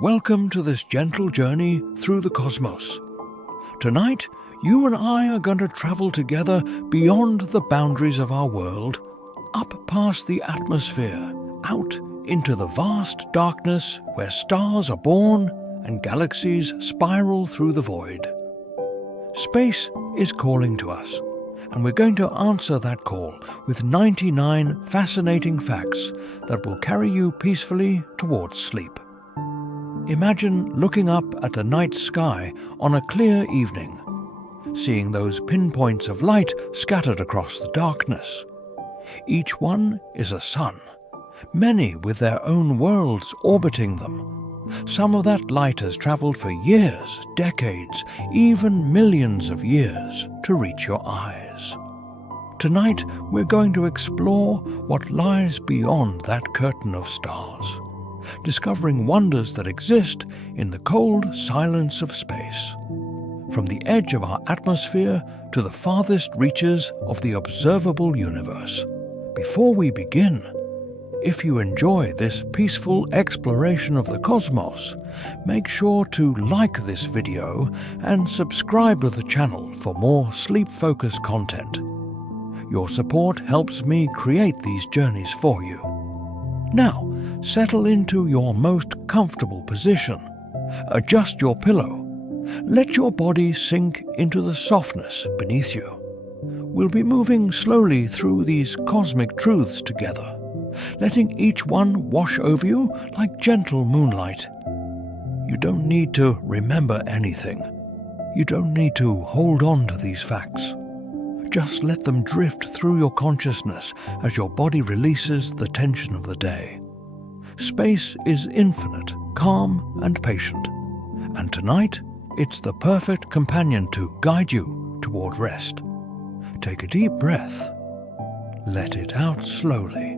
Welcome to this gentle journey through the cosmos. Tonight, you and I are going to travel together beyond the boundaries of our world, up past the atmosphere, out into the vast darkness where stars are born and galaxies spiral through the void. Space is calling to us, and we're going to answer that call with 99 fascinating facts that will carry you peacefully towards sleep. Imagine looking up at the night sky on a clear evening, seeing those pinpoints of light scattered across the darkness. Each one is a sun, many with their own worlds orbiting them. Some of that light has traveled for years, decades, even millions of years to reach your eyes. Tonight, we're going to explore what lies beyond that curtain of stars, discovering wonders that exist in the cold silence of space, from the edge of our atmosphere to the farthest reaches of the observable universe. Before we begin, if you enjoy this peaceful exploration of the cosmos, make sure to like this video and subscribe to the channel for more sleep-focused content. Your support helps me create these journeys for you. Now, settle into your most comfortable position. Adjust your pillow. Let your body sink into the softness beneath you. We'll be moving slowly through these cosmic truths together, letting each one wash over you like gentle moonlight. You don't need to remember anything. You don't need to hold on to these facts. Just let them drift through your consciousness as your body releases the tension of the day. Space is infinite, calm and patient, and tonight it's the perfect companion to guide you toward rest. Take a deep breath, let it out slowly,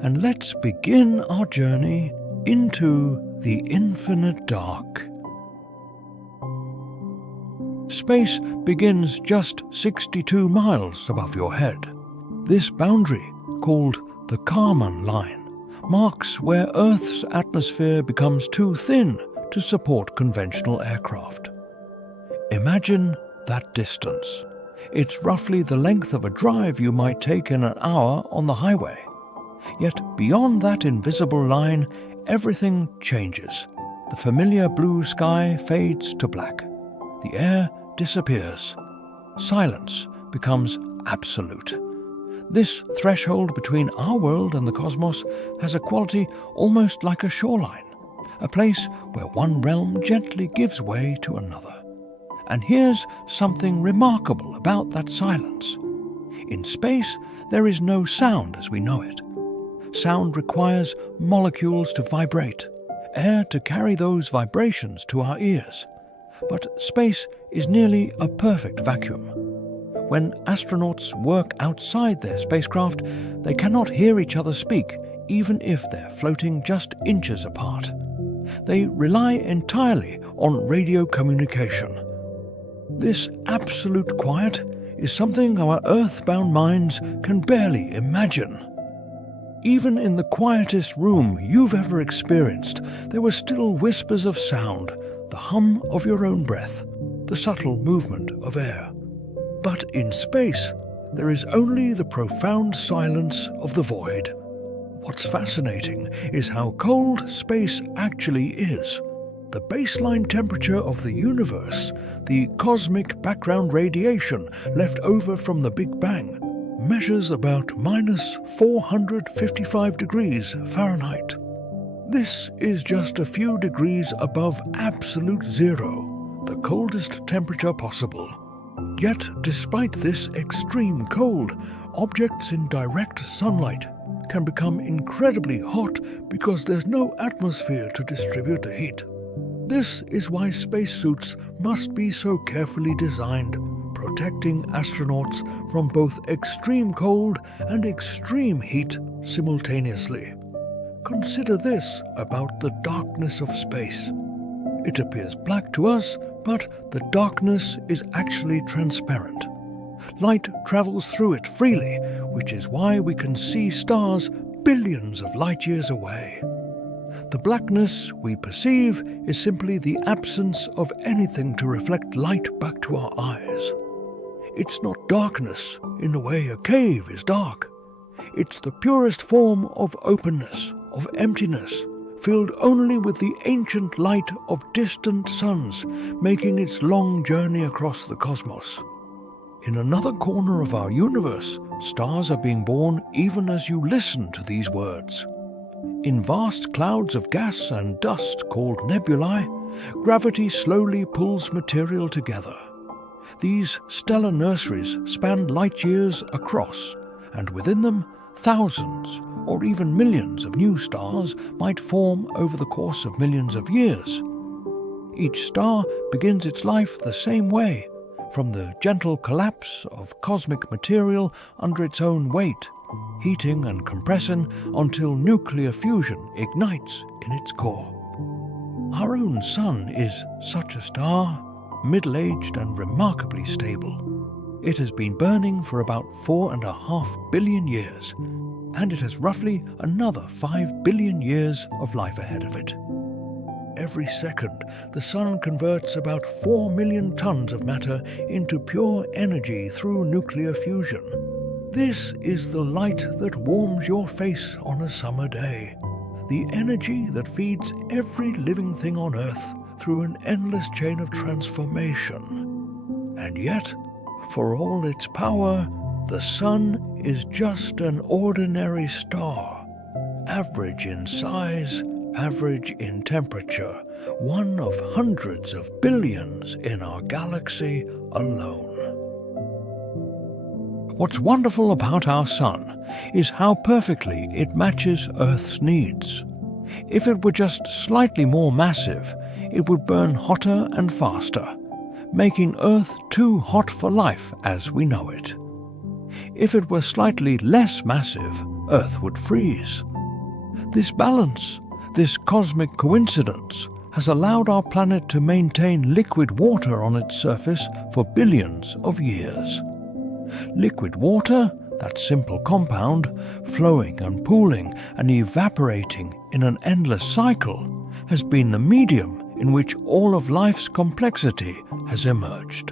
and let's begin our journey into the infinite dark. Space begins just 62 miles above your head. This boundary, called the Kármán line, marks where Earth's atmosphere becomes too thin to support conventional aircraft. Imagine that distance. It's roughly the length of a drive you might take in an hour on the highway. Yet beyond that invisible line, everything changes. The familiar blue sky fades to black. The air disappears. Silence becomes absolute. This threshold between our world and the cosmos has a quality almost like a shoreline, a place where one realm gently gives way to another. And here's something remarkable about that silence. In space, there is no sound as we know it. Sound requires molecules to vibrate, air to carry those vibrations to our ears. But space is nearly a perfect vacuum. When astronauts work outside their spacecraft, they cannot hear each other speak, even if they're floating just inches apart. They rely entirely on radio communication. This absolute quiet is something our earthbound minds can barely imagine. Even in the quietest room you've ever experienced, there were still whispers of sound, the hum of your own breath, the subtle movement of air. But in space, there is only the profound silence of the void. What's fascinating is how cold space actually is. The baseline temperature of the universe, the cosmic background radiation left over from the Big Bang, measures about minus 455 degrees Fahrenheit. This is just a few degrees above absolute zero, the coldest temperature possible. Yet, despite this extreme cold, objects in direct sunlight can become incredibly hot because there's no atmosphere to distribute the heat. This is why spacesuits must be so carefully designed, protecting astronauts from both extreme cold and extreme heat simultaneously. Consider this about the darkness of space. It appears black to us, but the darkness is actually transparent. Light travels through it freely, which is why we can see stars billions of light years away. The blackness we perceive is simply the absence of anything to reflect light back to our eyes. It's not darkness in the way a cave is dark. It's the purest form of openness, of emptiness, filled only with the ancient light of distant suns making its long journey across the cosmos. In another corner of our universe, stars are being born even as you listen to these words. In vast clouds of gas and dust called nebulae, gravity slowly pulls material together. These stellar nurseries span light years across, and within them, thousands or even millions of new stars might form over the course of millions of years. Each star begins its life the same way, from the gentle collapse of cosmic material under its own weight, heating and compressing until nuclear fusion ignites in its core. Our own Sun is such a star, middle-aged and remarkably stable. It has been burning for about 4.5 billion years, and it has roughly another 5 billion years of life ahead of it. Every second, the Sun converts about 4 million tons of matter into pure energy through nuclear fusion. This is the light that warms your face on a summer day, the energy that feeds every living thing on Earth through an endless chain of transformation. And yet, for all its power, the Sun is just an ordinary star, average in size, average in temperature, one of hundreds of billions in our galaxy alone. What's wonderful about our Sun is how perfectly it matches Earth's needs. If it were just slightly more massive, it would burn hotter and faster, making Earth too hot for life as we know it. If it were slightly less massive, Earth would freeze. This balance, this cosmic coincidence, has allowed our planet to maintain liquid water on its surface for billions of years. Liquid water, that simple compound, flowing and pooling and evaporating in an endless cycle, has been the medium in which all of life's complexity has emerged.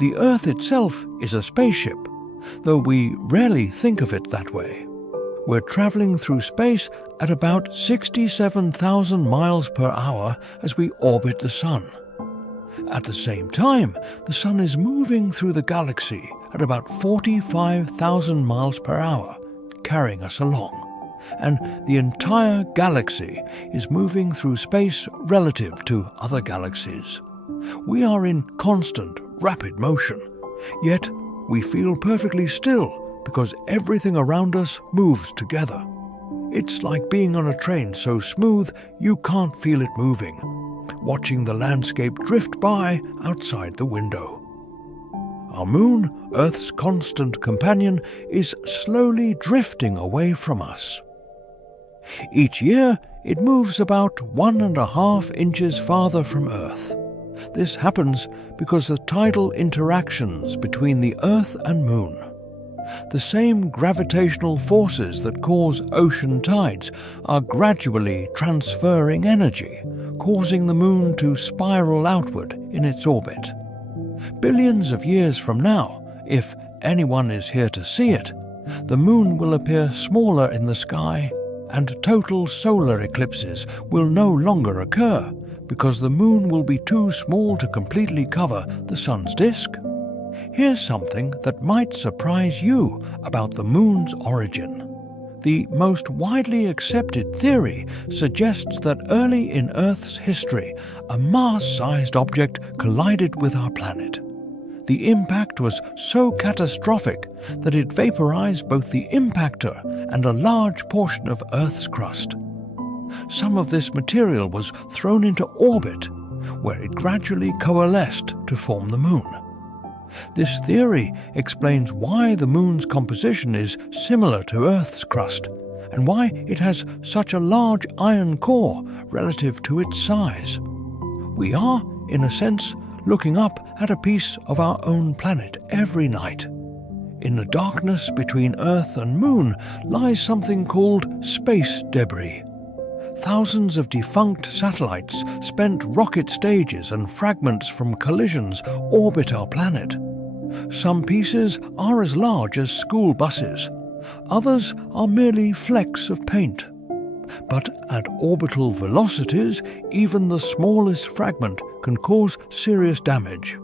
The Earth itself is a spaceship, though we rarely think of it that way. We're traveling through space at about 67,000 miles per hour as we orbit the Sun. At the same time, the Sun is moving through the galaxy at about 45,000 miles per hour, carrying us along. And the entire galaxy is moving through space relative to other galaxies. We are in constant, rapid motion, yet we feel perfectly still because everything around us moves together. It's like being on a train so smooth you can't feel it moving, watching the landscape drift by outside the window. Our moon, Earth's constant companion, is slowly drifting away from us. Each year, it moves about 1.5 inches farther from Earth. This happens because of tidal interactions between the Earth and Moon. The same gravitational forces that cause ocean tides are gradually transferring energy, causing the Moon to spiral outward in its orbit. Billions of years from now, if anyone is here to see it, the Moon will appear smaller in the sky, and total solar eclipses will no longer occur because the Moon will be too small to completely cover the Sun's disk. Here's something that might surprise you about the Moon's origin. The most widely accepted theory suggests that early in Earth's history, a Mars-sized object collided with our planet. The impact was so catastrophic that it vaporized both the impactor and a large portion of Earth's crust. Some of this material was thrown into orbit, where it gradually coalesced to form the Moon. This theory explains why the Moon's composition is similar to Earth's crust, and why it has such a large iron core relative to its size. We are, in a sense, looking up at a piece of our own planet every night. In the darkness between Earth and Moon lies something called space debris. thousands of defunct satellites, spent rocket stages and fragments from collisions orbit our planet. Some pieces are as large as school buses. Others are merely flecks of paint. But at orbital velocities, even the smallest fragment can cause serious damage.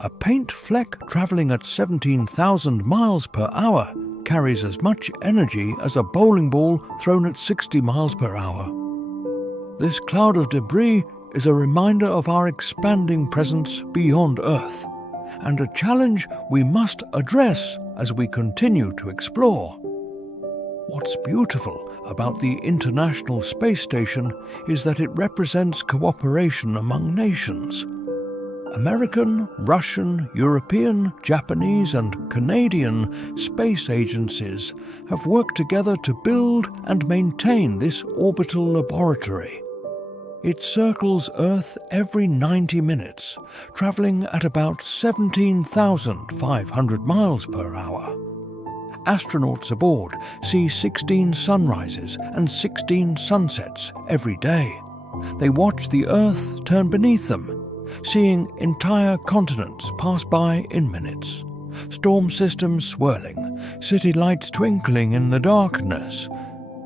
A paint fleck travelling at 17,000 miles per hour carries as much energy as a bowling ball thrown at 60 miles per hour. This cloud of debris is a reminder of our expanding presence beyond Earth, and a challenge we must address as we continue to explore. What's beautiful about the International Space Station is that it represents cooperation among nations. American, Russian, European, Japanese and Canadian space agencies have worked together to build and maintain this orbital laboratory. It circles Earth every 90 minutes, travelling at about 17,500 miles per hour. Astronauts aboard see 16 sunrises and 16 sunsets every day. They watch the Earth turn beneath them, seeing entire continents pass by in minutes, storm systems swirling, city lights twinkling in the darkness,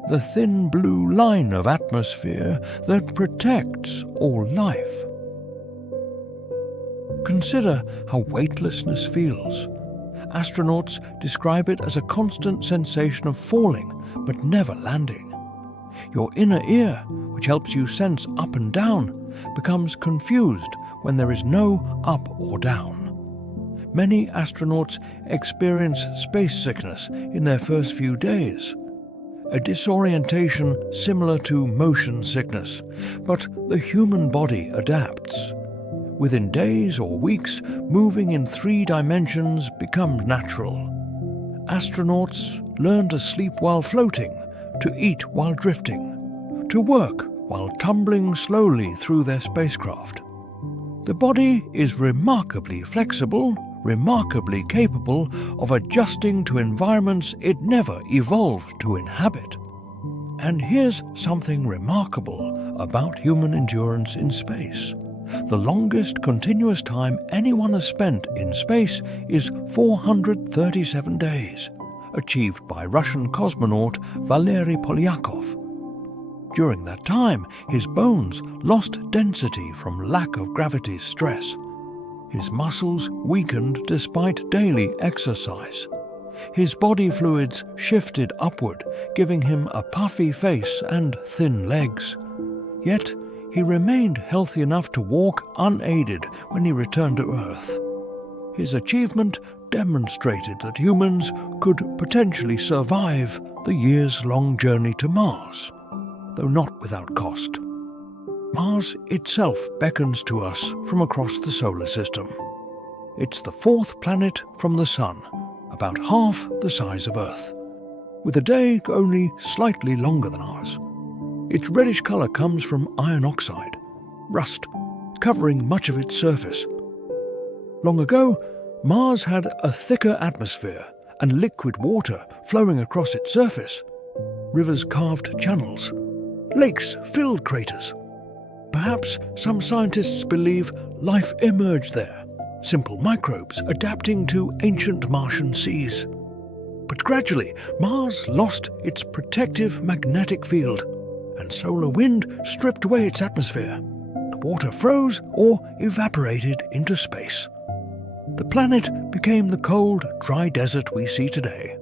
the thin blue line of atmosphere that protects all life. Consider how weightlessness feels. Astronauts describe it as a constant sensation of falling but never landing. Your inner ear, which helps you sense up and down, becomes confused when there is no up or down. Many astronauts experience space sickness in their first few days, a disorientation similar to motion sickness, but the human body adapts. Within days or weeks, moving in 3 dimensions becomes natural. Astronauts learn to sleep while floating, to eat while drifting, to work while tumbling slowly through their spacecraft. The body is remarkably flexible, remarkably capable of adjusting to environments it never evolved to inhabit. And here's something remarkable about human endurance in space. The longest continuous time anyone has spent in space is 437 days, achieved by Russian cosmonaut Valery Polyakov. During that time, his bones lost density from lack of gravity's stress. His muscles weakened despite daily exercise. His body fluids shifted upward, giving him a puffy face and thin legs. Yet, he remained healthy enough to walk unaided when he returned to Earth. His achievement demonstrated that humans could potentially survive the years-long journey to Mars, though not without cost. Mars itself beckons to us from across the solar system. It's the 4th planet from the Sun, about half the size of Earth, with a day only slightly longer than ours. Its reddish colour comes from iron oxide, rust, covering much of its surface. Long ago, Mars had a thicker atmosphere and liquid water flowing across its surface. Rivers carved channels. Lakes filled craters. Perhaps some scientists believe life emerged there, simple microbes adapting to ancient Martian seas. But gradually, Mars lost its protective magnetic field, and solar wind stripped away its atmosphere. The water froze or evaporated into space. The planet became the cold, dry desert we see today.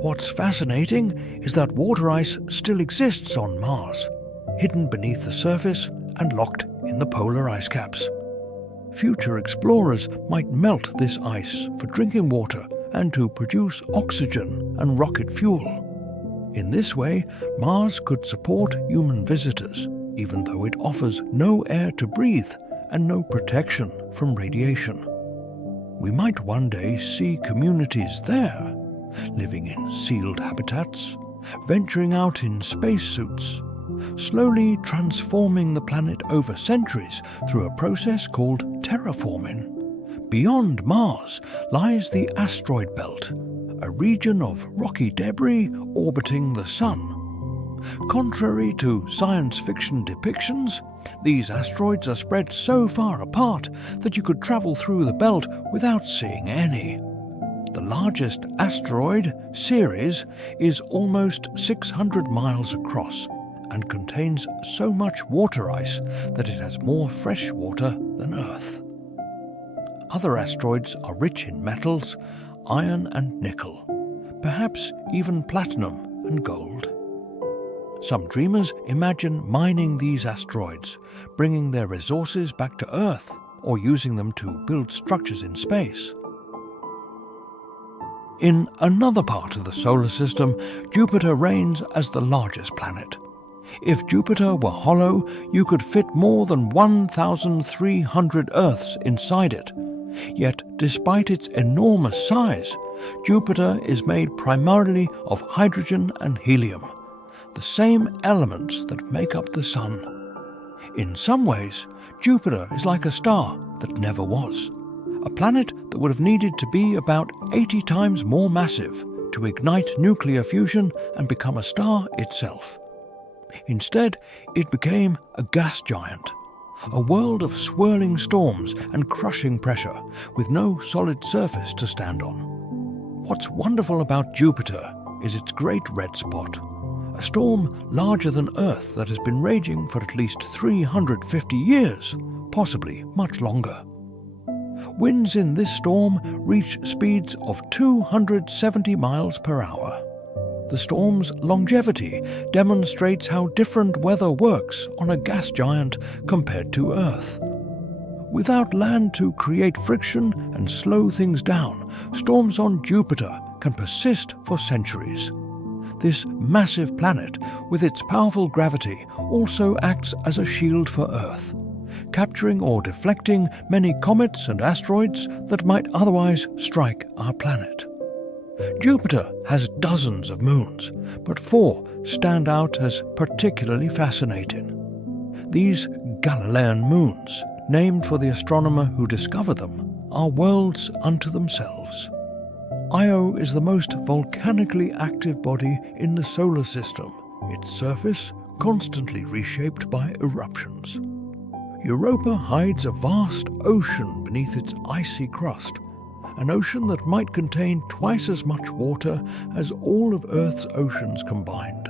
What's fascinating is that water ice still exists on Mars, hidden beneath the surface and locked in the polar ice caps. Future explorers might melt this ice for drinking water and to produce oxygen and rocket fuel. In this way, Mars could support human visitors, even though it offers no air to breathe and no protection from radiation. We might one day see communities there, living in sealed habitats, venturing out in spacesuits, slowly transforming the planet over centuries through a process called terraforming. Beyond Mars lies the asteroid belt, a region of rocky debris orbiting the Sun. Contrary to science fiction depictions, these asteroids are spread so far apart that you could travel through the belt without seeing any. The largest asteroid, Ceres, is almost 600 miles across and contains so much water ice that it has more fresh water than Earth. Other asteroids are rich in metals, iron and nickel, perhaps even platinum and gold. Some dreamers imagine mining these asteroids, bringing their resources back to Earth or using them to build structures in space. In another part of the solar system, Jupiter reigns as the largest planet. If Jupiter were hollow, you could fit more than 1,300 Earths inside it. Yet, despite its enormous size, Jupiter is made primarily of hydrogen and helium, the same elements that make up the Sun. In some ways, Jupiter is like a star that never was, a planet that would have needed to be about 80 times more massive to ignite nuclear fusion and become a star itself. Instead, it became a gas giant, a world of swirling storms and crushing pressure with no solid surface to stand on. What's wonderful about Jupiter is its great red spot, a storm larger than Earth that has been raging for at least 350 years, possibly much longer. Winds in this storm reach speeds of 270 miles per hour. The storm's longevity demonstrates how different weather works on a gas giant compared to Earth. Without land to create friction and slow things down, storms on Jupiter can persist for centuries. This massive planet, with its powerful gravity, also acts as a shield for Earth, capturing or deflecting many comets and asteroids that might otherwise strike our planet. Jupiter has dozens of moons, but 4 stand out as particularly fascinating. These Galilean moons, named for the astronomer who discovered them, are worlds unto themselves. Io is the most volcanically active body in the solar system, its surface constantly reshaped by eruptions. Europa hides a vast ocean beneath its icy crust, an ocean that might contain twice as much water as all of Earth's oceans combined.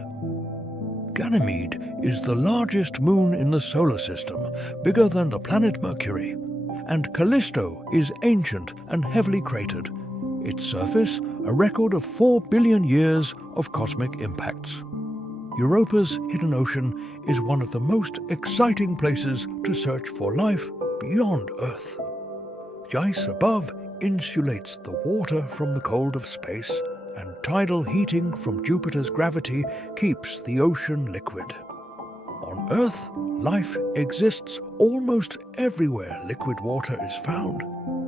Ganymede is the largest moon in the solar system, bigger than the planet Mercury, and Callisto is ancient and heavily cratered, its surface a record of 4 billion years of cosmic impacts. Europa's hidden ocean is one of the most exciting places to search for life beyond Earth. The ice above insulates the water from the cold of space, and tidal heating from Jupiter's gravity keeps the ocean liquid. On Earth, life exists almost everywhere liquid water is found,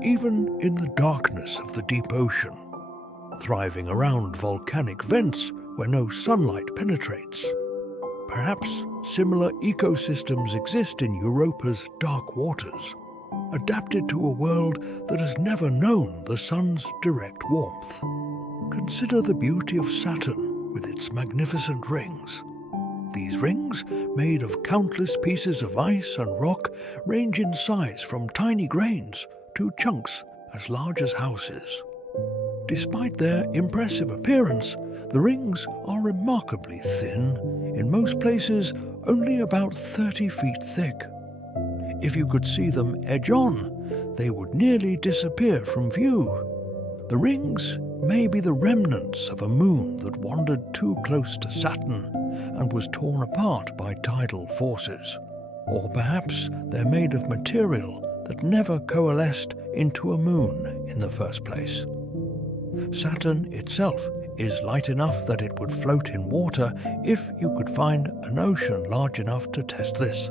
even in the darkness of the deep ocean, thriving around volcanic vents where no sunlight penetrates. Perhaps similar ecosystems exist in Europa's dark waters, adapted to a world that has never known the sun's direct warmth. Consider the beauty of Saturn with its magnificent rings. These rings, made of countless pieces of ice and rock, range in size from tiny grains to chunks as large as houses. Despite their impressive appearance, the rings are remarkably thin, in most places only about 30 feet thick. If you could see them edge on, they would nearly disappear from view. The rings may be the remnants of a moon that wandered too close to Saturn and was torn apart by tidal forces. Or perhaps they're made of material that never coalesced into a moon in the first place. Saturn itself is light enough that it would float in water if you could find an ocean large enough to test this.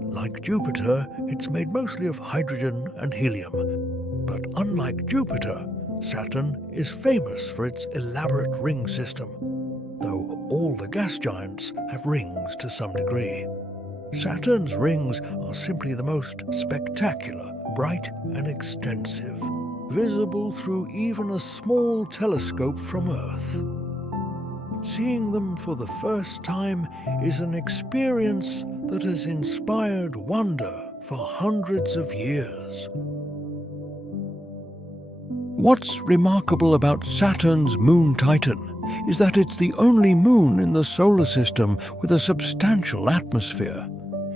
Like Jupiter, it's made mostly of hydrogen and helium. But unlike Jupiter, Saturn is famous for its elaborate ring system, though all the gas giants have rings to some degree. Saturn's rings are simply the most spectacular, bright and extensive, visible through even a small telescope from Earth. seeing them for the first time is an experience that has inspired wonder for hundreds of years. What's remarkable about Saturn's moon Titan is that it's the only moon in the solar system with a substantial atmosphere.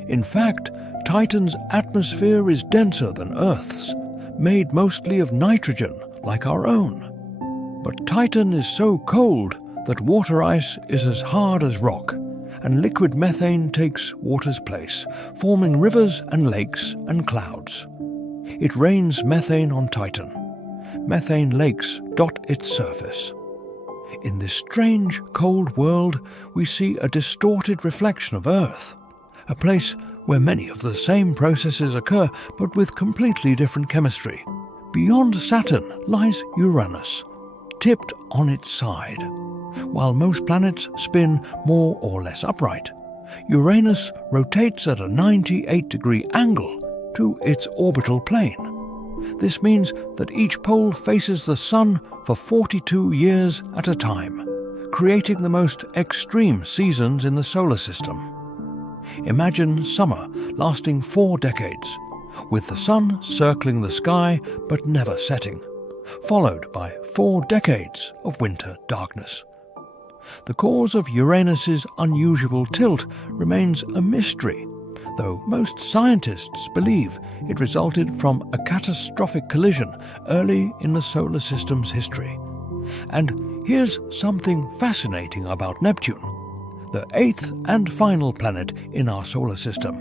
In fact, Titan's atmosphere is denser than Earth's, made mostly of nitrogen like our own. But Titan is so cold that water ice is as hard as rock, and liquid methane takes water's place, forming rivers and lakes and clouds. It rains methane on Titan. Methane lakes dot its surface. In this strange, cold world, we see a distorted reflection of Earth, a place where many of the same processes occur but with completely different chemistry. Beyond Saturn lies Uranus, tipped on its side. While most planets spin more or less upright, Uranus rotates at a 98-degree angle to its orbital plane. This means that each pole faces the Sun for 42 years at a time, creating the most extreme seasons in the solar system. Imagine summer lasting 4 decades, with the Sun circling the sky but never setting, followed by 4 decades of winter darkness. The cause of Uranus's unusual tilt remains a mystery, though most scientists believe it resulted from a catastrophic collision early in the solar system's history. And here's something fascinating about Neptune, the 8th and final planet in our solar system.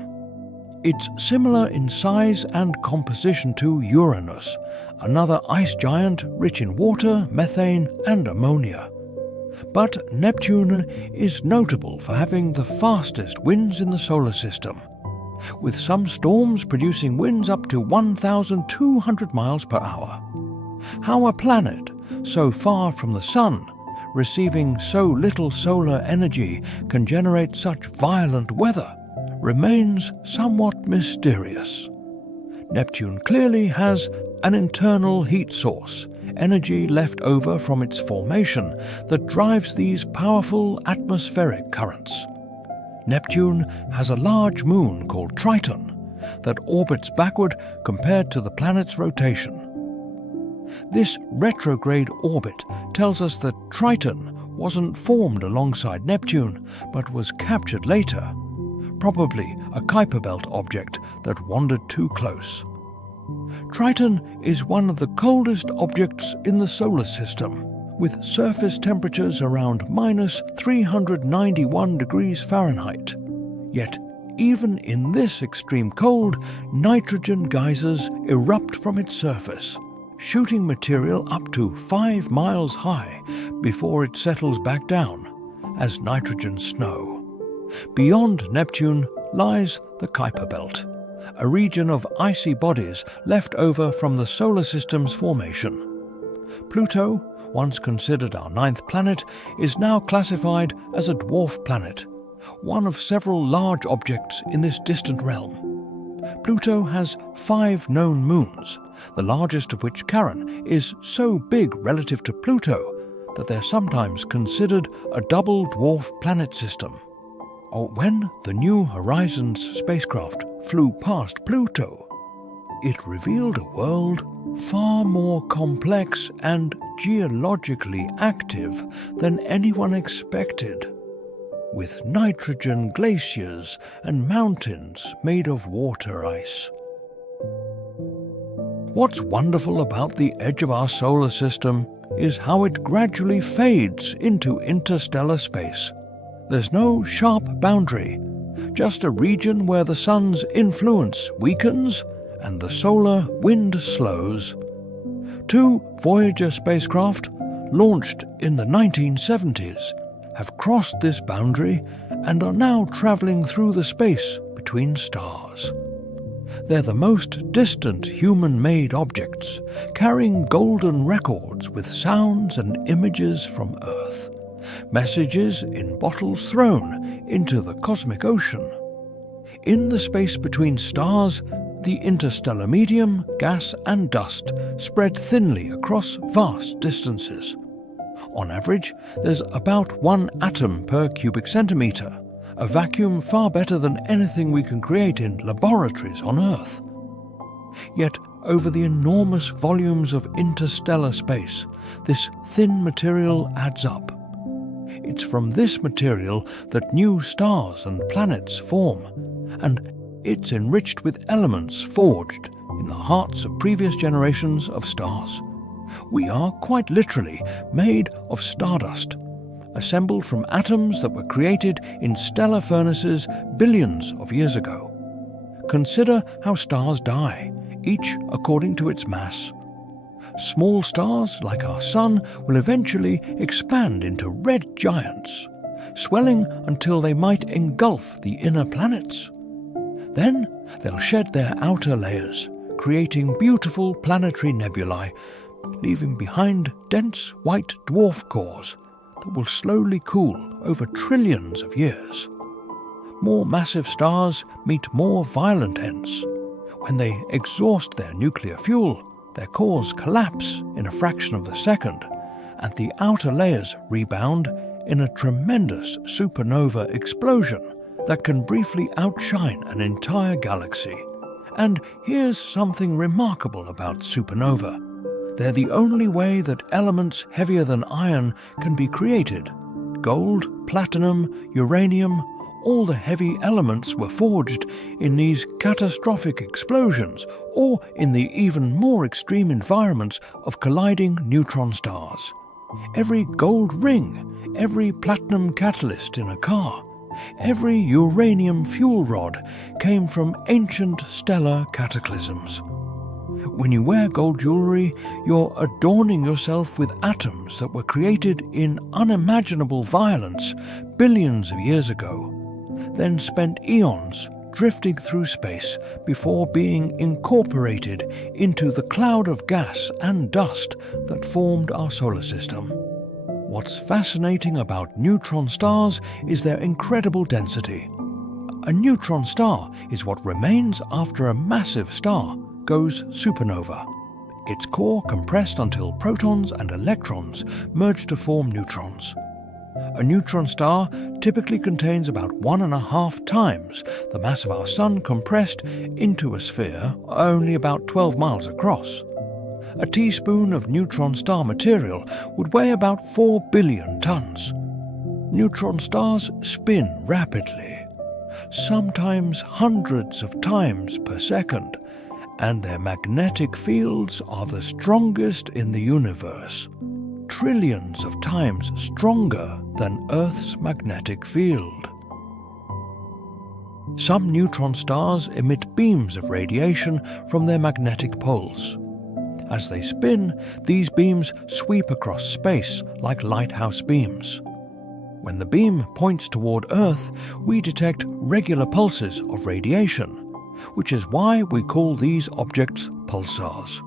It's similar in size and composition to Uranus, another ice giant rich in water, methane, and ammonia. But Neptune is notable for having the fastest winds in the solar system, with some storms producing winds up to 1,200 miles per hour. How a planet so far from the Sun, receiving so little solar energy, can generate such violent weather remains somewhat mysterious. Neptune clearly has an internal heat source, energy left over from its formation, that drives these powerful atmospheric currents. Neptune has a large moon called Triton that orbits backward compared to the planet's rotation. This retrograde orbit tells us that Triton wasn't formed alongside Neptune but was captured later, probably a Kuiper Belt object that wandered too close. Triton is one of the coldest objects in the solar system, with surface temperatures around minus 391 degrees Fahrenheit. Yet, even in this extreme cold, nitrogen geysers erupt from its surface, shooting material up to 5 miles high before it settles back down as nitrogen snow. Beyond Neptune lies the Kuiper Belt, a region of icy bodies left over from the solar system's formation. Pluto, once considered our 9th planet, is now classified as a dwarf planet, one of several large objects in this distant realm. Pluto has 5 known moons, the largest of which, Charon, is so big relative to Pluto that they're sometimes considered a double dwarf planet system. When the New Horizons spacecraft flew past Pluto, it revealed a world far more complex and geologically active than anyone expected, with nitrogen glaciers and mountains made of water ice. What's wonderful about the edge of our solar system is how it gradually fades into interstellar space. There's no sharp boundary, just a region where the Sun's influence weakens and the solar wind slows. 2 Voyager spacecraft, launched in the 1970s, have crossed this boundary and are now traveling through the space between stars. They're the most distant human-made objects, carrying golden records with sounds and images from Earth, messages in bottles thrown into the cosmic ocean. In the space between stars, the interstellar medium, gas and dust spread thinly across vast distances. On average, there's about 1 atom per cubic centimetre, a vacuum far better than anything we can create in laboratories on Earth. Yet, over the enormous volumes of interstellar space, this thin material adds up. It's from this material that new stars and planets form, and it's enriched with elements forged in the hearts of previous generations of stars. We are quite literally made of stardust, assembled from atoms that were created in stellar furnaces billions of years ago. Consider how stars die, each according to its mass. Small stars, like our Sun, will eventually expand into red giants, swelling until they might engulf the inner planets. Then they'll shed their outer layers, creating beautiful planetary nebulae, leaving behind dense white dwarf cores that will slowly cool over trillions of years. More massive stars meet more violent ends. When they exhaust their nuclear fuel, their cores collapse in a fraction of a second, and the outer layers rebound in a tremendous supernova explosion that can briefly outshine an entire galaxy. And here's something remarkable about supernova. They're the only way that elements heavier than iron can be created. Gold, platinum, uranium, all the heavy elements were forged in these catastrophic explosions or in the even more extreme environments of colliding neutron stars. Every gold ring, every platinum catalyst in a car, every uranium fuel rod came from ancient stellar cataclysms. When you wear gold jewelry, you're adorning yourself with atoms that were created in unimaginable violence billions of years ago, then spent eons drifting through space before being incorporated into the cloud of gas and dust that formed our solar system. What's fascinating about neutron stars is their incredible density. A neutron star is what remains after a massive star goes supernova, its core compressed until protons and electrons merge to form neutrons. A neutron star typically contains about 1.5 times the mass of our Sun compressed into a sphere only about 12 miles across. A teaspoon of neutron star material would weigh about 4 billion tons. Neutron stars spin rapidly, sometimes hundreds of times per second, and their magnetic fields are the strongest in the universe, trillions of times stronger than Earth's magnetic field. Some neutron stars emit beams of radiation from their magnetic poles. As they spin, these beams sweep across space like lighthouse beams. When the beam points toward Earth, we detect regular pulses of radiation, which is why we call these objects pulsars.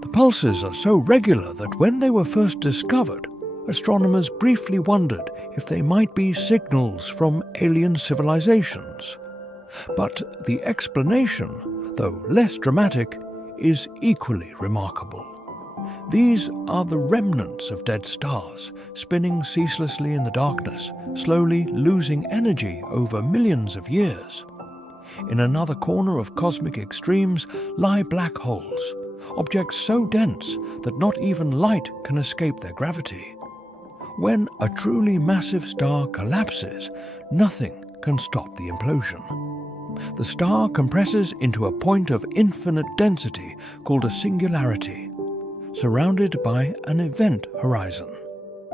The pulses are so regular that when they were first discovered, astronomers briefly wondered if they might be signals from alien civilizations. But the explanation, though less dramatic, is equally remarkable. These are the remnants of dead stars, spinning ceaselessly in the darkness, slowly losing energy over millions of years. In another corner of cosmic extremes lie black holes, objects so dense that not even light can escape their gravity. When a truly massive star collapses, nothing can stop the implosion. The star compresses into a point of infinite density called a singularity, surrounded by an event horizon,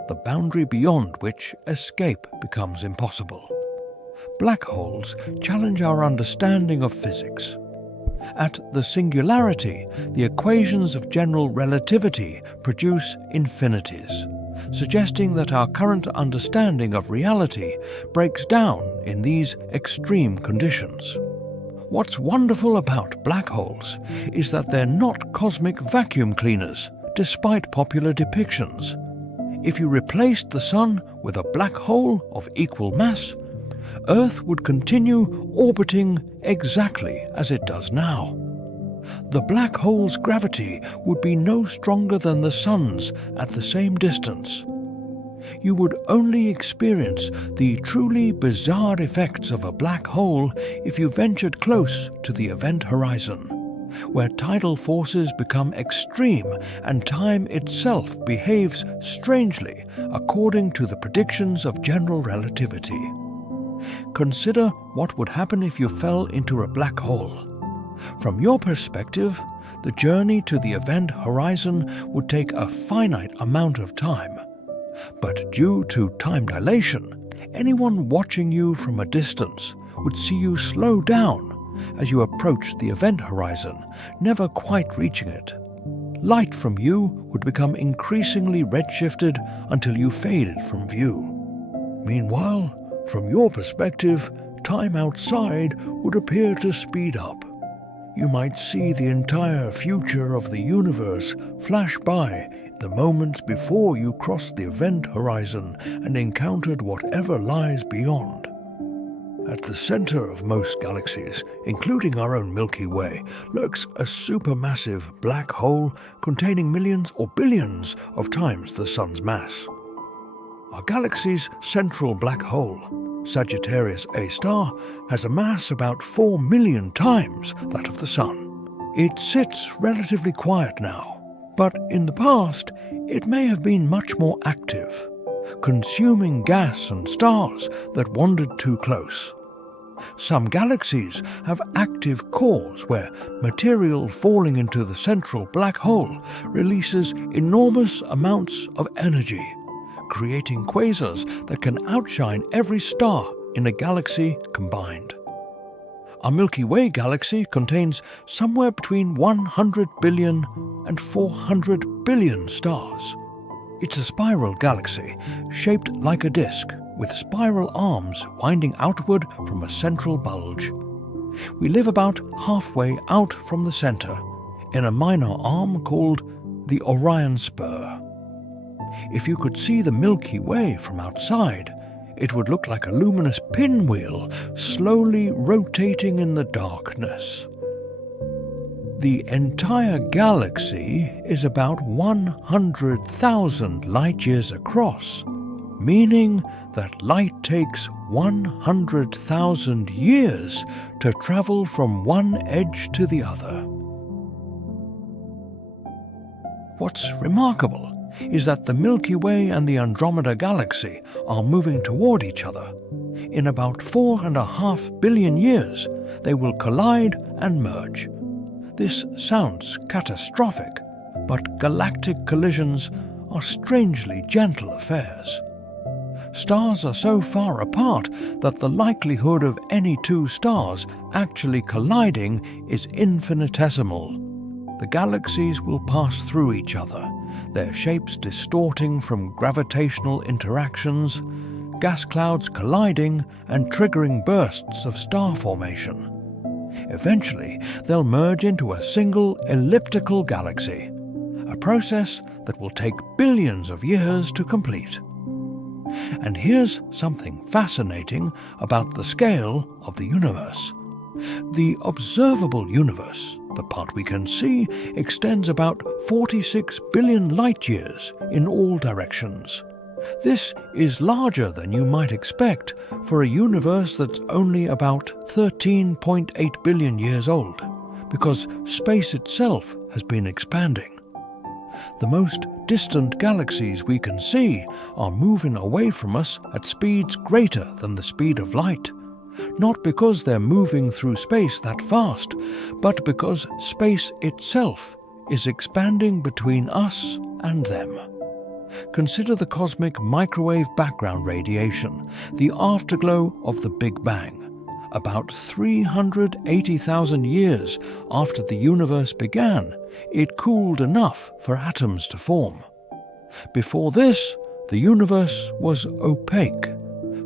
the boundary beyond which escape becomes impossible. Black holes challenge our understanding of physics. At the singularity, the equations of general relativity produce infinities, suggesting that our current understanding of reality breaks down in these extreme conditions. What's wonderful about black holes is that they're not cosmic vacuum cleaners, despite popular depictions. If you replaced the Sun with a black hole of equal mass, Earth would continue orbiting exactly as it does now. The black hole's gravity would be no stronger than the Sun's at the same distance, You would only experience the truly bizarre effects of a black hole if you ventured close to the event horizon, where tidal forces become extreme and time itself behaves strangely according to the predictions of general relativity. Consider what would happen if you fell into a black hole. From your perspective, the journey to the event horizon would take a finite amount of time. But due to time dilation, anyone watching you from a distance would see you slow down as you approach the event horizon, never quite reaching it. Light from you would become increasingly redshifted until you faded from view. Meanwhile, from your perspective, time outside would appear to speed up. You might see the entire future of the universe flash by the moments before you crossed the event horizon and encountered whatever lies beyond. At the center of most galaxies, including our own Milky Way, lurks a supermassive black hole containing millions or billions of times the Sun's mass. Our galaxy's central black hole, Sagittarius A star, has a mass about 4 million times that of the Sun. It sits relatively quiet now, but in the past it may have been much more active, consuming gas and stars that wandered too close. Some galaxies have active cores where material falling into the central black hole releases enormous amounts of energy, creating quasars that can outshine every star in a galaxy combined. Our Milky Way galaxy contains somewhere between 100 billion and 400 billion stars. It's a spiral galaxy, shaped like a disk, with spiral arms winding outward from a central bulge. We live about halfway out from the center, in a minor arm called the Orion Spur. If you could see the Milky Way from outside, it would look like a luminous pinwheel slowly rotating in the darkness. The entire galaxy is about 100,000 light-years across, meaning that light takes 100,000 years to travel from one edge to the other. What's remarkable is that the Milky Way and the Andromeda Galaxy are moving toward each other. In about 4.5 billion years, they will collide and merge. This sounds catastrophic, but galactic collisions are strangely gentle affairs. Stars are so far apart that the likelihood of any two stars actually colliding is infinitesimal. The galaxies will pass through each other, their shapes distorting from gravitational interactions, gas clouds colliding and triggering bursts of star formation. Eventually, they'll merge into a single elliptical galaxy, a process that will take billions of years to complete. And here's something fascinating about the scale of the universe. The observable universe, the part we can see, extends about 46 billion light-years in all directions. This is larger than you might expect for a universe that's only about 13.8 billion years old, because space itself has been expanding. The most distant galaxies we can see are moving away from us at speeds greater than the speed of light, not because they're moving through space that fast, but because space itself is expanding between us and them. Consider the cosmic microwave background radiation, the afterglow of the Big Bang. About 380,000 years after the universe began, it cooled enough for atoms to form. Before this, the universe was opaque,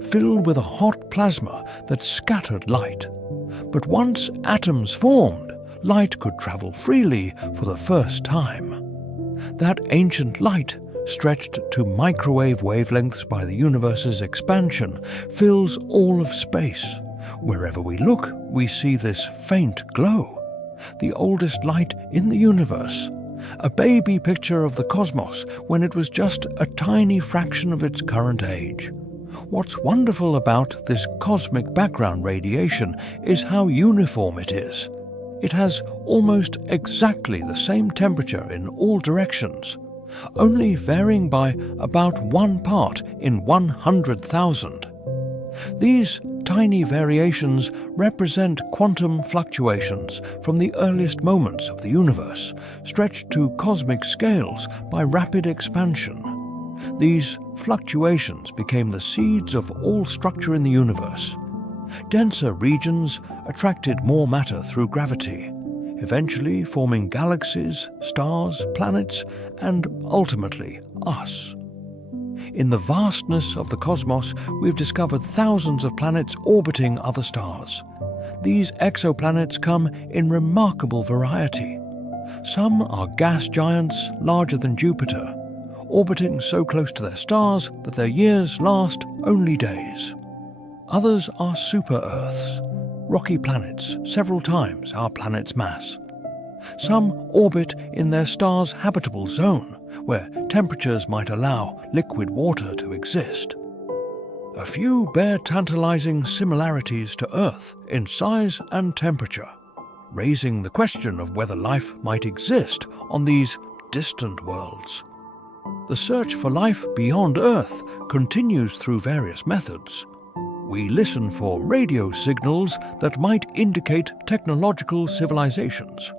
filled with a hot plasma that scattered light. But once atoms formed, light could travel freely for the first time. That ancient light, stretched to microwave wavelengths by the universe's expansion, fills all of space. Wherever we look, we see this faint glow, the oldest light in the universe, a baby picture of the cosmos when it was just a tiny fraction of its current age. What's wonderful about this cosmic background radiation is how uniform it is. It has almost exactly the same temperature in all directions, only varying by about 1 part in 100,000. These tiny variations represent quantum fluctuations from the earliest moments of the universe, stretched to cosmic scales by rapid expansion. These fluctuations became the seeds of all structure in the universe. Denser regions attracted more matter through gravity, eventually forming galaxies, stars, planets, and ultimately us. In the vastness of the cosmos, we've discovered thousands of planets orbiting other stars. These exoplanets come in remarkable variety. Some are gas giants larger than Jupiter, orbiting so close to their stars that their years last only days. Others are super-Earths, rocky planets several times our planet's mass. Some orbit in their star's habitable zone, where temperatures might allow liquid water to exist. A few bear tantalizing similarities to Earth in size and temperature, raising the question of whether life might exist on these distant worlds. The search for life beyond Earth continues through various methods. We listen for radio signals that might indicate technological civilizations.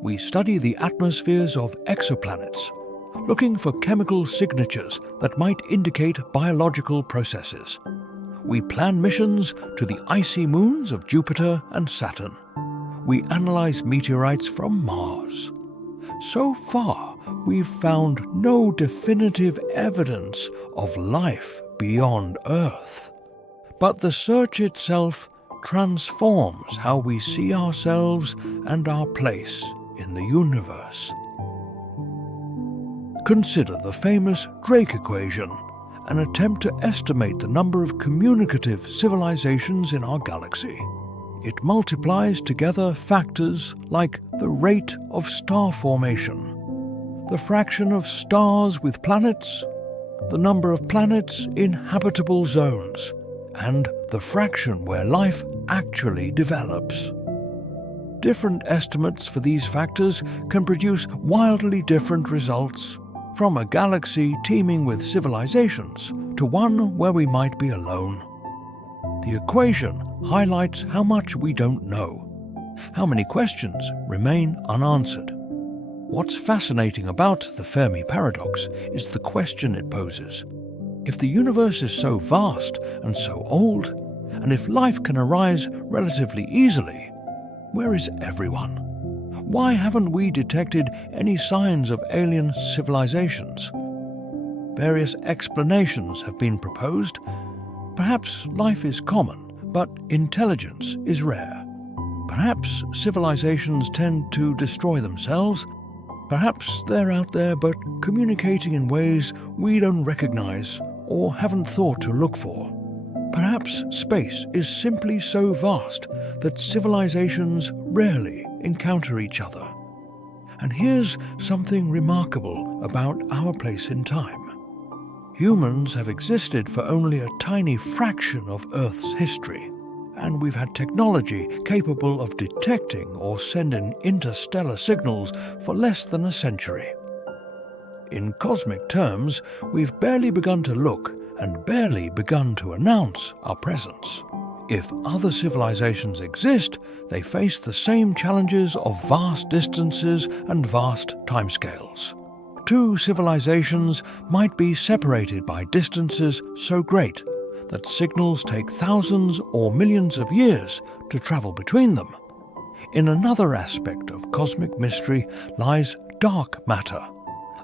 We study the atmospheres of exoplanets, looking for chemical signatures that might indicate biological processes. We plan missions to the icy moons of Jupiter and Saturn. We analyze meteorites from Mars. So far, we've found no definitive evidence of life beyond Earth. But the search itself transforms how we see ourselves and our place in the universe. Consider the famous Drake equation, an attempt to estimate the number of communicative civilizations in our galaxy. It multiplies together factors like the rate of star formation, the fraction of stars with planets, the number of planets in habitable zones, and the fraction where life actually develops. Different estimates for these factors can produce wildly different results, from a galaxy teeming with civilizations to one where we might be alone. The equation highlights how much we don't know, how many questions remain unanswered. What's fascinating about the Fermi paradox is the question it poses. If the universe is so vast and so old, and if life can arise relatively easily, where is everyone? Why haven't we detected any signs of alien civilizations? Various explanations have been proposed. Perhaps life is common, but intelligence is rare. Perhaps civilizations tend to destroy themselves. Perhaps they're out there but communicating in ways we don't recognize or haven't thought to look for. Perhaps space is simply so vast that civilizations rarely encounter each other. And here's something remarkable about our place in time. Humans have existed for only a tiny fraction of Earth's history, and we've had technology capable of detecting or sending interstellar signals for less than a century. In cosmic terms, we've barely begun to look and barely begun to announce our presence. If other civilizations exist, they face the same challenges of vast distances and vast timescales. Two civilizations might be separated by distances so great that signals take thousands or millions of years to travel between them. In another aspect of cosmic mystery lies dark matter,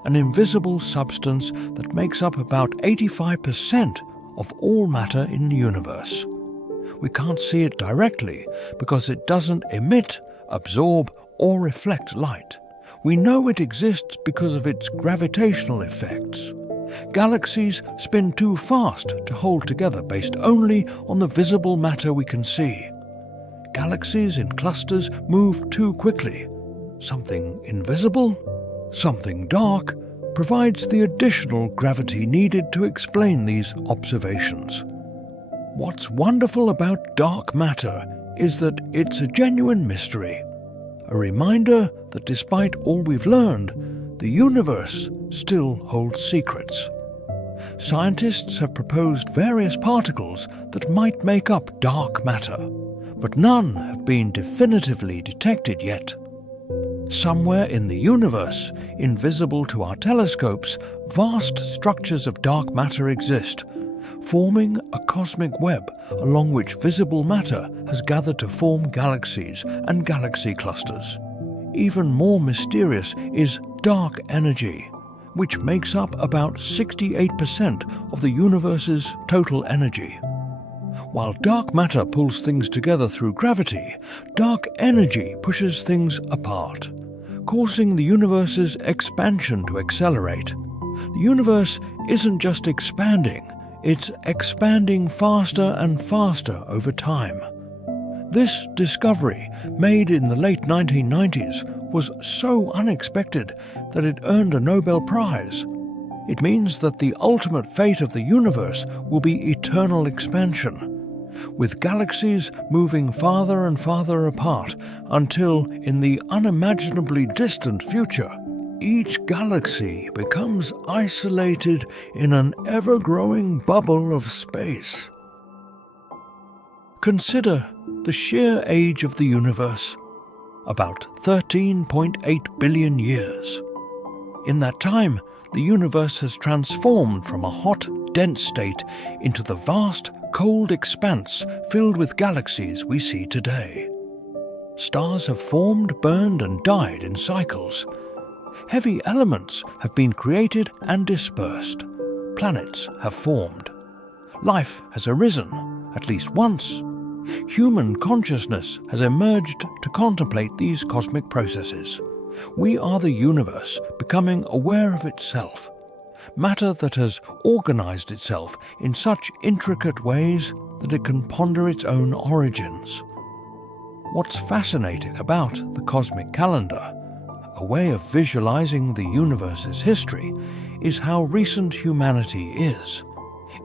an invisible substance that makes up about 85% of all matter in the universe. We can't see it directly because it doesn't emit, absorb, or reflect light. We know it exists because of its gravitational effects. Galaxies spin too fast to hold together based only on the visible matter we can see. Galaxies in clusters move too quickly. Something invisible? something dark, provides the additional gravity needed to explain these observations. What's wonderful about dark matter is that it's a genuine mystery, a reminder that despite all we've learned, the universe still holds secrets. Scientists have proposed various particles that might make up dark matter, but none have been definitively detected yet. Somewhere in the universe, invisible to our telescopes, vast structures of dark matter exist, forming a cosmic web along which visible matter has gathered to form galaxies and galaxy clusters. Even more mysterious is dark energy, which makes up about 68% of the universe's total energy. While dark matter pulls things together through gravity, dark energy pushes things apart, causing the universe's expansion to accelerate. The universe isn't just expanding, it's expanding faster and faster over time. This discovery, made in the late 1990s, was so unexpected that it earned a Nobel Prize. It means that the ultimate fate of the universe will be eternal expansion, with galaxies moving farther and farther apart until, in the unimaginably distant future, each galaxy becomes isolated in an ever-growing bubble of space. Consider the sheer age of the universe, about 13.8 billion years. In that time, the universe has transformed from a hot, dense state into the vast, cold expanse filled with galaxies we see today. Stars have formed, burned, and died in cycles. Heavy elements have been created and dispersed. Planets have formed. Life has arisen, at least once. Human consciousness has emerged to contemplate these cosmic processes. We are the universe becoming aware of itself, matter that has organized itself in such intricate ways that it can ponder its own origins. What's fascinating about the cosmic calendar, a way of visualizing the universe's history, is how recent humanity is.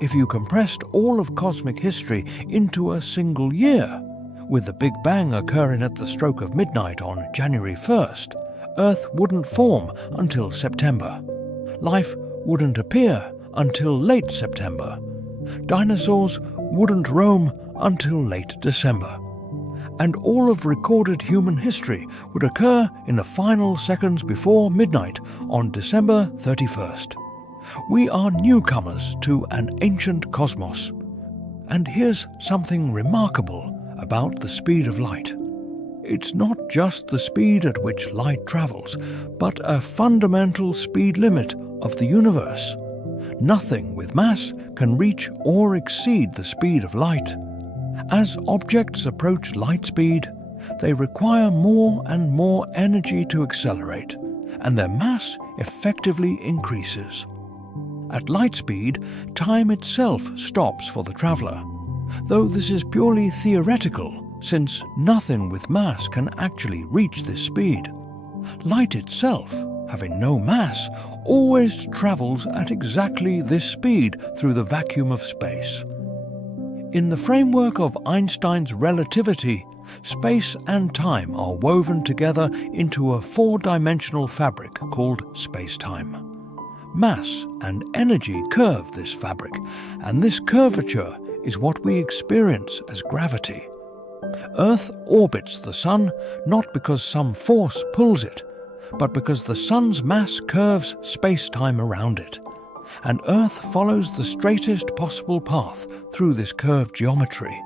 If you compressed all of cosmic history into a single year, with the Big Bang occurring at the stroke of midnight on January 1st, Earth wouldn't form until September. Life wouldn't appear until late September. Dinosaurs wouldn't roam until late December. And all of recorded human history would occur in the final seconds before midnight on December 31st. We are newcomers to an ancient cosmos. And here's something remarkable about the speed of light. It's not just the speed at which light travels, but a fundamental speed limit of the universe. Nothing with mass can reach or exceed the speed of light. As objects approach light speed, they require more and more energy to accelerate, and their mass effectively increases. At light speed, time itself stops for the traveler, though this is purely theoretical, since nothing with mass can actually reach this speed. Light itself, having no mass, always travels at exactly this speed through the vacuum of space. In the framework of Einstein's relativity, space and time are woven together into a four-dimensional fabric called space-time. Mass and energy curve this fabric, and this curvature is what we experience as gravity. Earth orbits the Sun not because some force pulls it, but because the Sun's mass curves space-time around it, and Earth follows the straightest possible path through this curved geometry.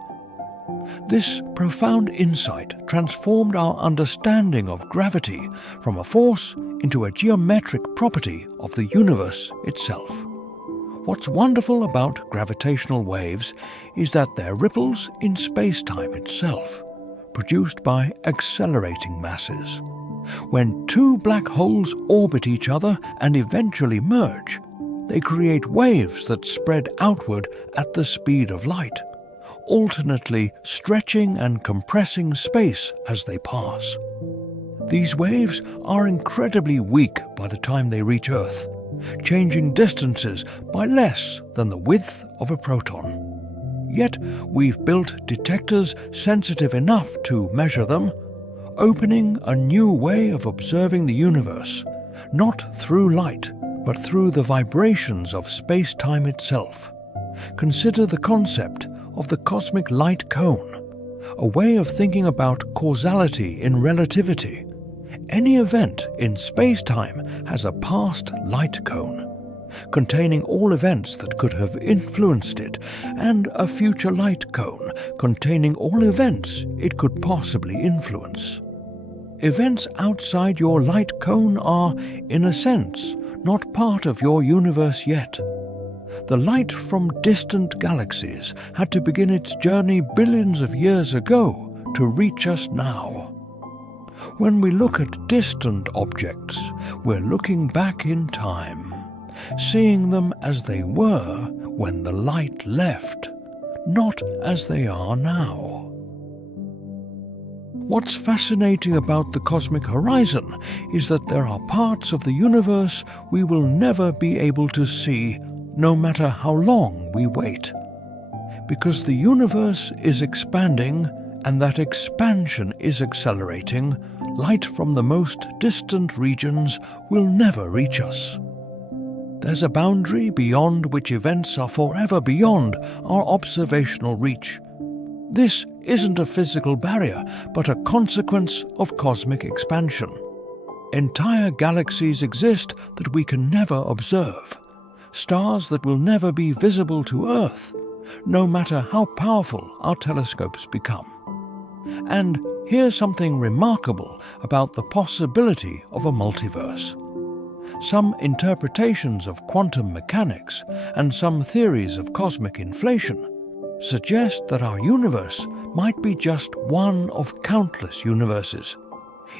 This profound insight transformed our understanding of gravity from a force into a geometric property of the universe itself. What's wonderful about gravitational waves is that they're ripples in space-time itself, produced by accelerating masses. When two black holes orbit each other and eventually merge, they create waves that spread outward at the speed of light, alternately stretching and compressing space as they pass. These waves are incredibly weak by the time they reach Earth, changing distances by less than the width of a proton. Yet we've built detectors sensitive enough to measure them, opening a new way of observing the universe, not through light, but through the vibrations of space-time itself. Consider the concept of the cosmic light cone, a way of thinking about causality in relativity. Any event in space-time has a past light cone, containing all events that could have influenced it, and a future light cone containing all events it could possibly influence. Events outside your light cone are, in a sense, not part of your universe yet. The light from distant galaxies had to begin its journey billions of years ago to reach us now. When we look at distant objects, we're looking back in time, seeing them as they were when the light left, not as they are now. What's fascinating about the cosmic horizon is that there are parts of the universe we will never be able to see, no matter how long we wait. Because the universe is expanding, and that expansion is accelerating, light from the most distant regions will never reach us. There's a boundary beyond which events are forever beyond our observational reach. This isn't a physical barrier, but a consequence of cosmic expansion. Entire galaxies exist that we can never observe, stars that will never be visible to Earth, no matter how powerful our telescopes become. And here's something remarkable about the possibility of a multiverse. Some interpretations of quantum mechanics and some theories of cosmic inflation suggest that our universe might be just one of countless universes,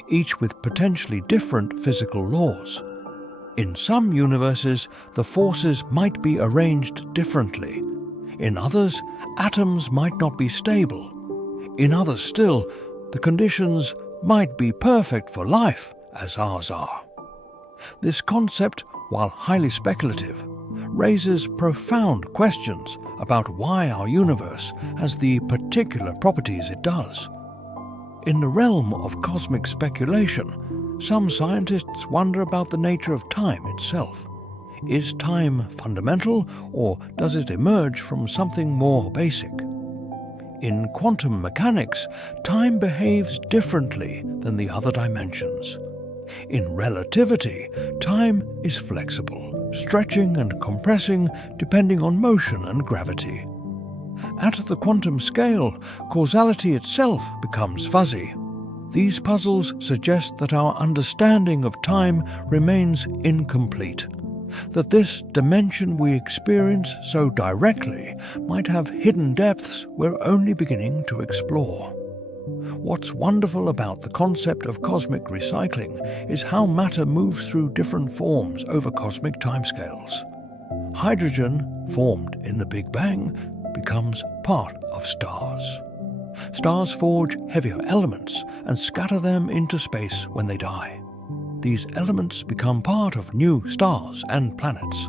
each with potentially different physical laws. In some universes, the forces might be arranged differently. In others, atoms might not be stable. In others still, the conditions might be perfect for life as ours are. This concept, while highly speculative, raises profound questions about why our universe has the particular properties it does. In the realm of cosmic speculation, some scientists wonder about the nature of time itself. Is time fundamental, or does it emerge from something more basic? In quantum mechanics, time behaves differently than the other dimensions. In relativity, time is flexible, stretching and compressing depending on motion and gravity. At the quantum scale, causality itself becomes fuzzy. These puzzles suggest that our understanding of time remains incomplete, that this dimension we experience so directly might have hidden depths we're only beginning to explore. What's wonderful about the concept of cosmic recycling is how matter moves through different forms over cosmic timescales. Hydrogen, formed in the Big Bang, becomes part of stars. Stars forge heavier elements and scatter them into space when they die. These elements become part of new stars and planets.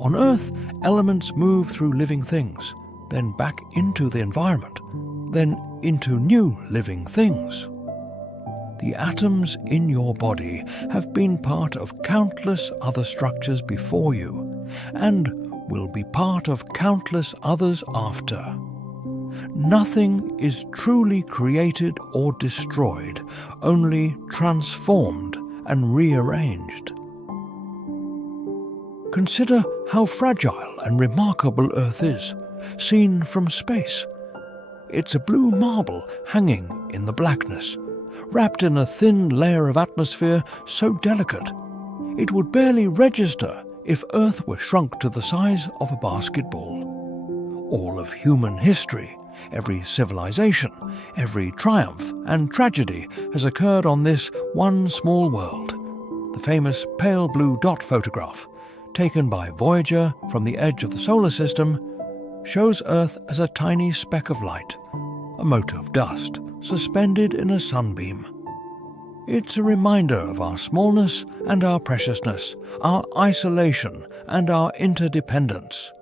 On Earth, elements move through living things, then back into the environment, then into new living things. The atoms in your body have been part of countless other structures before you, and will be part of countless others after. Nothing is truly created or destroyed, only transformed and rearranged. Consider how fragile and remarkable Earth is, seen from space. It's a blue marble hanging in the blackness, wrapped in a thin layer of atmosphere so delicate it would barely register if Earth were shrunk to the size of a basketball. All of human history, every civilization, every triumph and tragedy has occurred on this one small world. The famous pale blue dot photograph, taken by Voyager from the edge of the solar system, shows Earth as a tiny speck of light, a mote of dust suspended in a sunbeam. It's a reminder of our smallness and our preciousness, our isolation and our interdependence.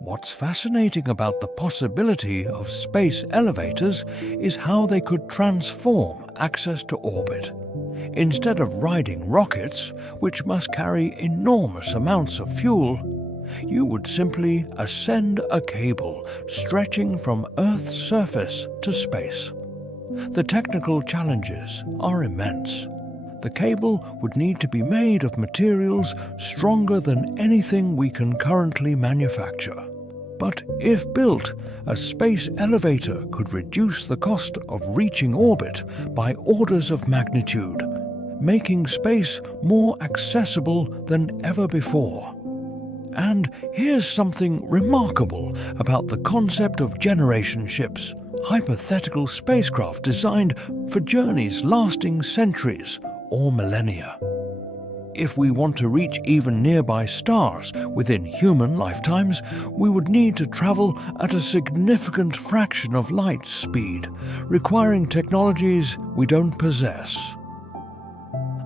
What's fascinating about the possibility of space elevators is how they could transform access to orbit. Instead of riding rockets, which must carry enormous amounts of fuel, you would simply ascend a cable stretching from Earth's surface to space. The technical challenges are immense. The cable would need to be made of materials stronger than anything we can currently manufacture. But if built, a space elevator could reduce the cost of reaching orbit by orders of magnitude, making space more accessible than ever before. And here's something remarkable about the concept of generation ships, hypothetical spacecraft designed for journeys lasting centuries or millennia. If we want to reach even nearby stars within human lifetimes, we would need to travel at a significant fraction of light speed, requiring technologies we don't possess.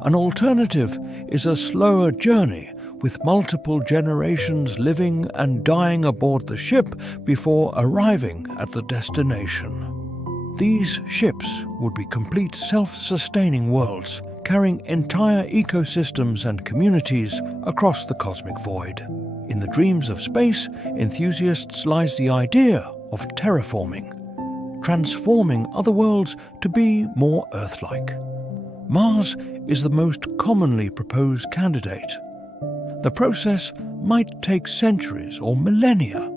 An alternative is a slower journey, with multiple generations living and dying aboard the ship before arriving at the destination. These ships would be complete self-sustaining worlds, carrying entire ecosystems and communities across the cosmic void. In the dreams of space enthusiasts lies the idea of terraforming, transforming other worlds to be more Earth-like. Mars is the most commonly proposed candidate. The process might take centuries or millennia,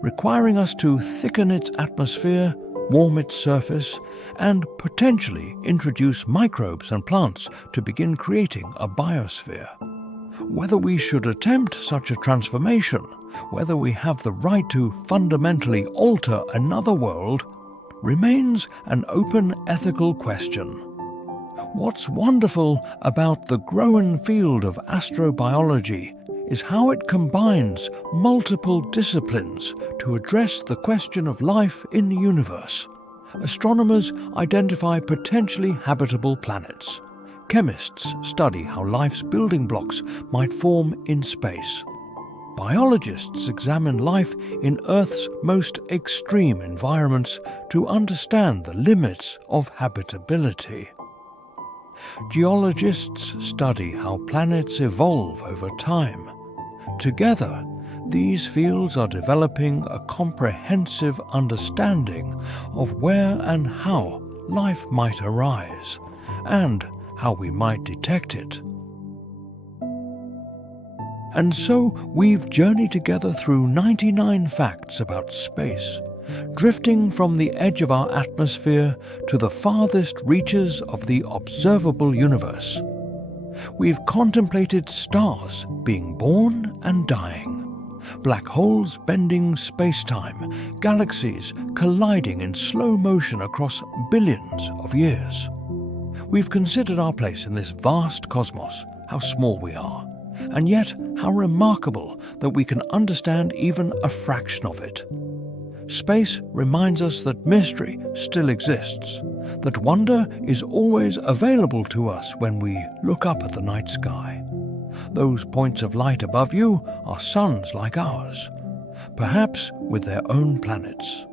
requiring us to thicken its atmosphere, warm its surface, and potentially introduce microbes and plants to begin creating a biosphere. Whether we should attempt such a transformation, whether we have the right to fundamentally alter another world, remains an open ethical question. What's wonderful about the growing field of astrobiology is how it combines multiple disciplines to address the question of life in the universe. Astronomers identify potentially habitable planets. Chemists study how life's building blocks might form in space. Biologists examine life in Earth's most extreme environments to understand the limits of habitability. Geologists study how planets evolve over time. Together, these fields are developing a comprehensive understanding of where and how life might arise, and how we might detect it. And so we've journeyed together through 99 facts about space, drifting from the edge of our atmosphere to the farthest reaches of the observable universe. We've contemplated stars being born and dying, black holes bending space-time, galaxies colliding in slow motion across billions of years. We've considered our place in this vast cosmos, how small we are, and yet how remarkable that we can understand even a fraction of it. Space reminds us that mystery still exists, that wonder is always available to us when we look up at the night sky. Those points of light above you are suns like ours, perhaps with their own planets,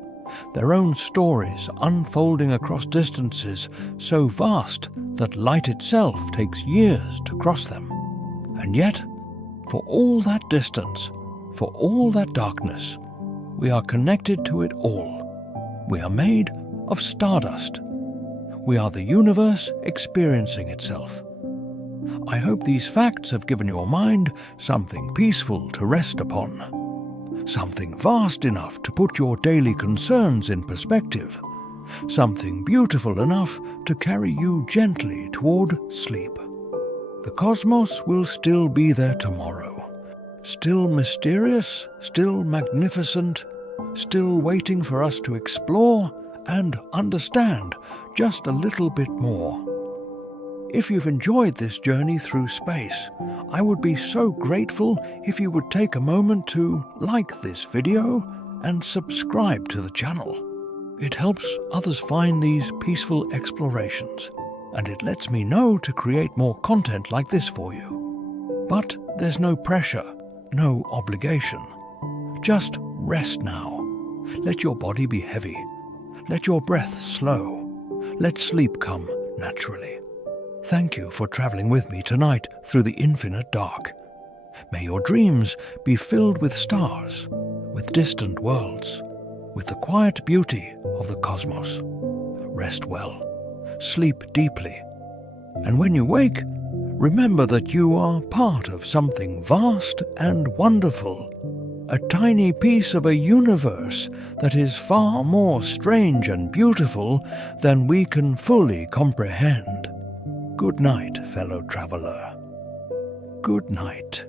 their own stories unfolding across distances so vast that light itself takes years to cross them. And yet, for all that distance, for all that darkness, we are connected to it all. We are made of stardust. We are the universe experiencing itself. I hope these facts have given your mind something peaceful to rest upon, something vast enough to put your daily concerns in perspective, something beautiful enough to carry you gently toward sleep. The cosmos will still be there tomorrow. Still mysterious, still magnificent, still waiting for us to explore and understand just a little bit more. If you've enjoyed this journey through space, I would be so grateful if you would take a moment to like this video and subscribe to the channel. It helps others find these peaceful explorations. and it lets me know to create more content like this for you. But there's no pressure, no obligation. Just rest now. Let your body be heavy. Let your breath slow. Let sleep come naturally. Thank you for traveling with me tonight through the infinite dark. May your dreams be filled with stars, with distant worlds, with the quiet beauty of the cosmos. Rest well, sleep deeply, and when you wake, remember that you are part of something vast and wonderful, a tiny piece of a universe that is far more strange and beautiful than we can fully comprehend. Good night, fellow traveler. Good night.